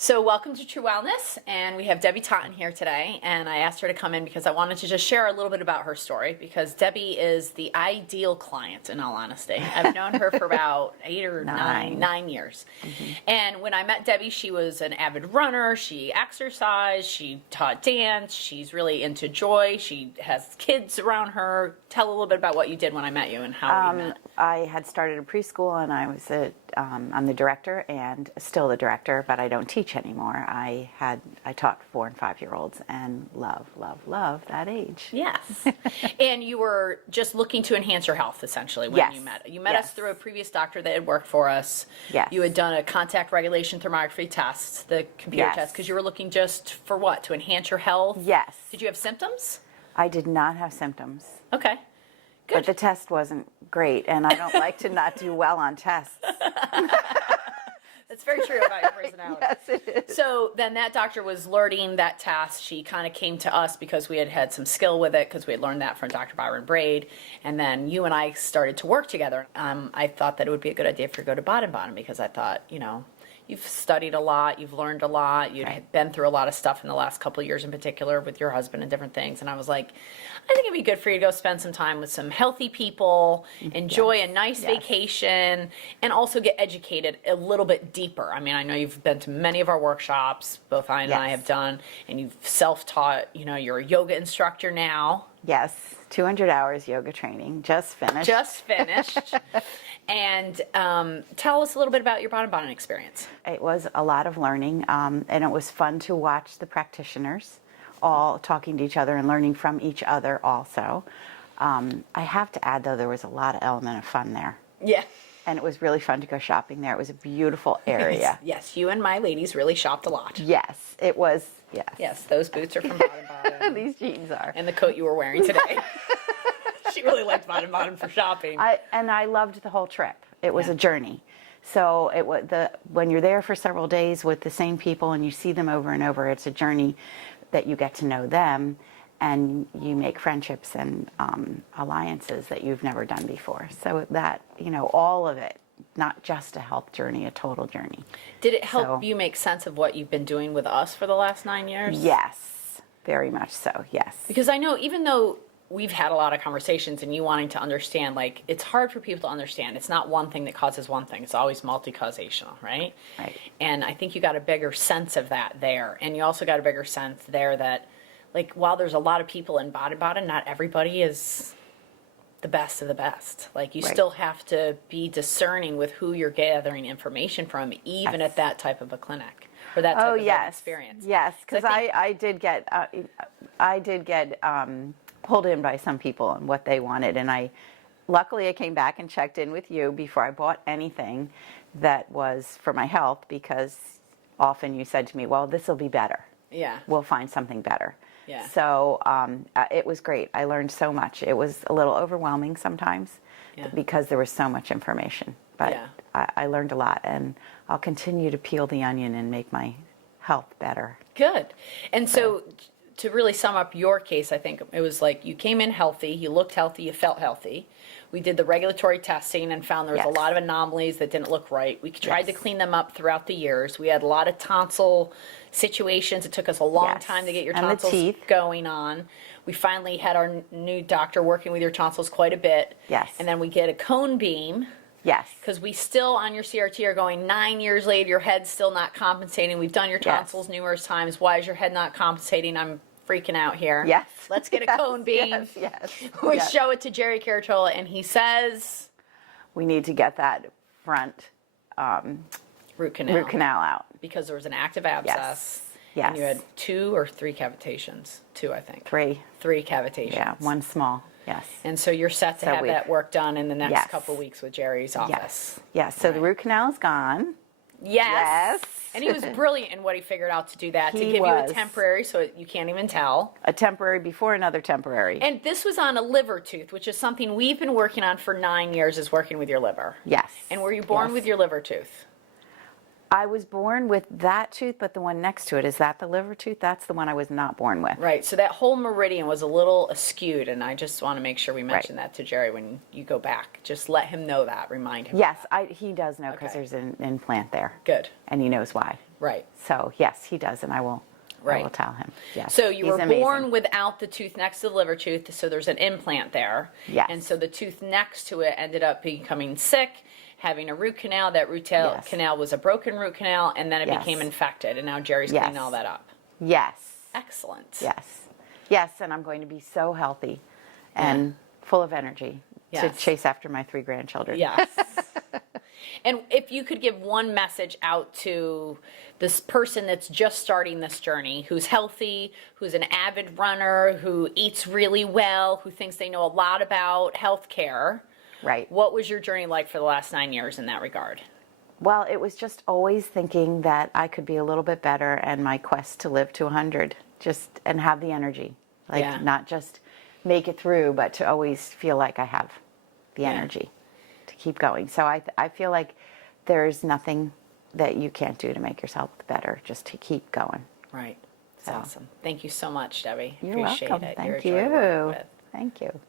So welcome to True Wellness, and we have Debbie Totten here today, and I asked her to come in because I wanted to just share a little bit about her story, because Debbie is the ideal client, in all honesty. I've known her for about 9 years. Mm-hmm. And when I met Debbie, she was an avid runner, she exercised, she taught dance, she's really into joy, she has kids around her. Tell a little bit about what you did when I met you and how we met. I had started a preschool, and I was I'm the director and still the director, but I don't teach anymore. I taught 4 and 5 year olds, and love that age. Yes. And you were just looking to enhance your health, essentially, when yes. you met us through a previous doctor that had worked for us. Yes. You had done a contact regulation thermography test, the computer test, because you were looking just for what? To enhance your health? Yes. Did you have symptoms? I did not have symptoms. Okay. Good. But the test wasn't great, and I don't like to not do well on tests. That's very true about your personality. Yes, it is. So then that doctor was learning that task. She kind of came to us because we had some skill with it, because we had learned that from Dr. Byron Braid. And then you and I started to work together. I thought that it would be a good idea for you to go to baden-baden, because I thought, you've studied a lot, you've learned a lot, you've been through a lot of stuff in the last couple of years in particular with your husband and different things. And I was like, I think it'd be good for you to go spend some time with some healthy people, enjoy a nice vacation, and also get educated a little bit deeper. I mean, I know you've been to many of our workshops, both I and I have done, and you've self-taught, you're a yoga instructor now. Yes, 200 hours yoga training, just finished. And tell us a little bit about your baden-baden experience. It was a lot of learning, and it was fun to watch the practitioners all talking to each other and learning from each other also. I have to add, though, there was a lot of element of fun there. Yeah. And it was really fun to go shopping there. It was a beautiful area. Yes, you and my ladies really shopped a lot. Yes, it was, yes. Yes, those boots are from baden-baden. These jeans are. And the coat you were wearing today. She really liked baden-baden for shopping. I loved the whole trip. It was a journey. So when you're there for several days with the same people and you see them over and over, it's a journey that you get to know them, and you make friendships and alliances that you've never done before. So that, all of it, not just a health journey, a total journey. Did it help you make sense of what you've been doing with us for the last 9 years? Yes, very much so, yes. Because I know, even though we've had a lot of conversations and you wanting to understand, like, it's hard for people to understand. It's not one thing that causes one thing. It's always multi-causational, right? Right. And I think you got a bigger sense of that there. And you also got a bigger sense there that, like, while there's a lot of people in baden-baden, not everybody is the best of the best. Like, you still have to be discerning with who you're gathering information from, even at that type of a clinic or that type of experience. Yes, because I did get pulled in by some people and what they wanted, and luckily I came back and checked in with you before I bought anything that was for my health, because often you said to me, well, this will be better. Yeah. We'll find something better. Yeah. So it was great. I learned so much. It was a little overwhelming sometimes because there was so much information, but I learned a lot, and I'll continue to peel the onion and make my health better. Good. And so to really sum up your case, I think it was like you came in healthy, you looked healthy, you felt healthy. We did the regulatory testing and found there was a lot of anomalies that didn't look right. We tried to clean them up throughout the years. We had a lot of tonsil situations. It took us a long time to get your tonsils going on. We finally had our new doctor working with your tonsils quite a bit. Yes. And then we get a cone beam. Yes. Because we still, on your CRT, are going 9 years later, your head's still not compensating. We've done your tonsils numerous times. Why is your head not compensating? I'm freaking out here. Yes. Let's get a cone beam. Yes. We show it to Jerry Caratola, and he says, we need to get that front root canal out. Because there was an active abscess. Yes. And you had 2 or 3 cavitations. 2, I think. 3. 3 cavitations. Yeah, 1 small. Yes. And so you're set to have that work done in the next couple of weeks with Jerry's office. Yes. So the root canal is gone. Yes. And he was brilliant in what he figured out to do that, to give you a temporary, so you can't even tell. A temporary before another temporary. And this was on a liver tooth, which is something we've been working on for 9 years, is working with your liver. Yes. And were you born with your liver tooth? I was born with that tooth, but the one next to it, is that the liver tooth? That's the one I was not born with. Right, so that whole meridian was a little askewed, and I just want to make sure we mention that to Jerry when you go back. Just let him know that, remind him. Yes, he does know, because there's an implant there. Good. And he knows why. Right. So yes, he does, and I will Right. tell him. Yes. So you he's were amazing. born without the tooth next to the liver tooth, so there's an implant there. Yes. And so the tooth next to it ended up becoming sick, having a root canal. That Yes. canal was a broken root canal, and then it Yes. became infected, and now Jerry's Yes. cleaning all that up. Yes. Excellent. Yes. Yes, and I'm going to be so healthy and full of energy to Yes. chase after my 3 grandchildren. Yes. And if you could give one message out to this person that's just starting this journey, who's healthy, who's an avid runner, who eats really well, who thinks they know a lot about healthcare, Right. what was your journey like for the last 9 years in that regard? Well, it was just always thinking that I could be a little bit better, and my quest to live to 100, just and have the energy, like Yeah. not just make it through, but to always feel like I have the Yeah. energy to keep going. So I feel like there's nothing that you can't do to make yourself better, just to keep going. Right. That's So. awesome. Thank you so much, Debbie. You're Appreciate welcome. it. You're a Thank joy to work you. with. Thank you.